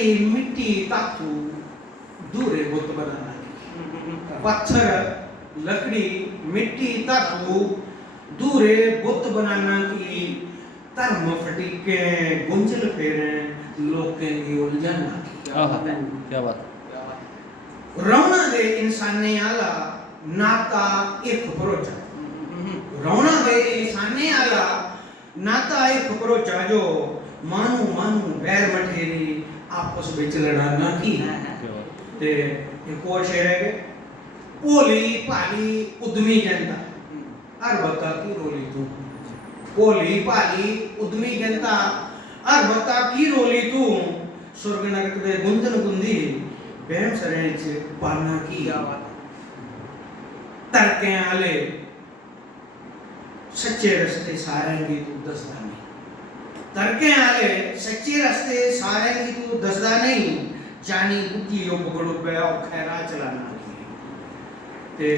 मिट्टी धातु दूरे बुत बनाना की पत्थर लकड़ी मिट्टी धातु दूरे बुत बनाना की धर्म फटीके गुंजल फेरे लोकें की उलझन क्या बात रौना दे इंसाने आला नाता एक भरोचा रौना दे इंसाने आला नाता एक भरोचा जो मानू मानू बैर मठेरी आपस ਵਿੱਚ ਲੜਾਨਾ ਕੀ ਤੇ ਇੱਕ ਹੋਰ ਸ਼ੇਰ ਹੈ ਭੋਲੀ ਭਾਲੀ ਉਦਮੀ ਜਨਤਾ ਹਰ ਬਤਾ ਕੀ ਰੋਲੀ ਤੂੰ ਭੋਲੀ ਭਾਲੀ ਉਦਮੀ ਜਨਤਾ ਹਰ ਬਤਾ ਕੀ ਰੋਲੀ ਤੂੰ ਸੁਰਗ ਨਰਕ ਦੇ ਗੁੰਦਨ ਗੁੰਦੀ ਬਹਿਮ ਸਰੇ ਚ ਪਾਣਾ ਕੀ ਤਰਕੇ ਵਾਲੇ ਸੱਚੇ ਰਸਤੇ ਸਾਰਿਆਂ ਦੀ ਤੂੰ ਦੱਸਦਾ ਨਹੀਂ तरके आले सच्चे रास्ते सारे की तू दसदा नहीं जानी बुद्धि यो पकड़ो पे और खैरा चलाना ते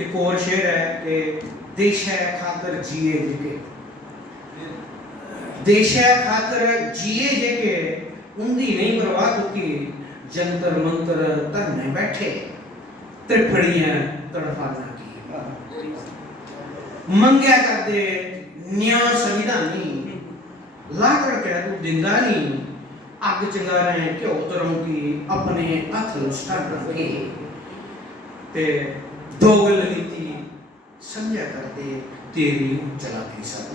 एक और शेर है कि देश है खातर जिए जेके देश है खातर जिए जेके उंदी नहीं परवाह तुकी जंतर मंतर तरने बैठे त्रिफड़ियां तड़फाना की मंगया करते न्याय संविधानी लाकड़ कह तू दिंदा नहीं अग चंगा रहे क्यों तरह की अपने हथ स्टार्ट रखे ते दोगल नीति समझा करते तेरी चलाकी सब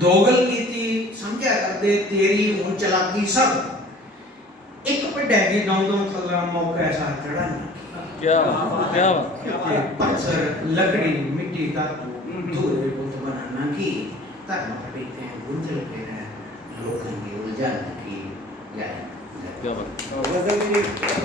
दोगल नीति समझा करते तेरी चलाकी सब एक पटेगी दम खला मौका ऐसा चढ़ाना क्या पत्थर लकड़ी मिट्टी का दूर बुत बनाना की धर्म फटीके गुंजल फेरे लोगों की उलझन की जाए बात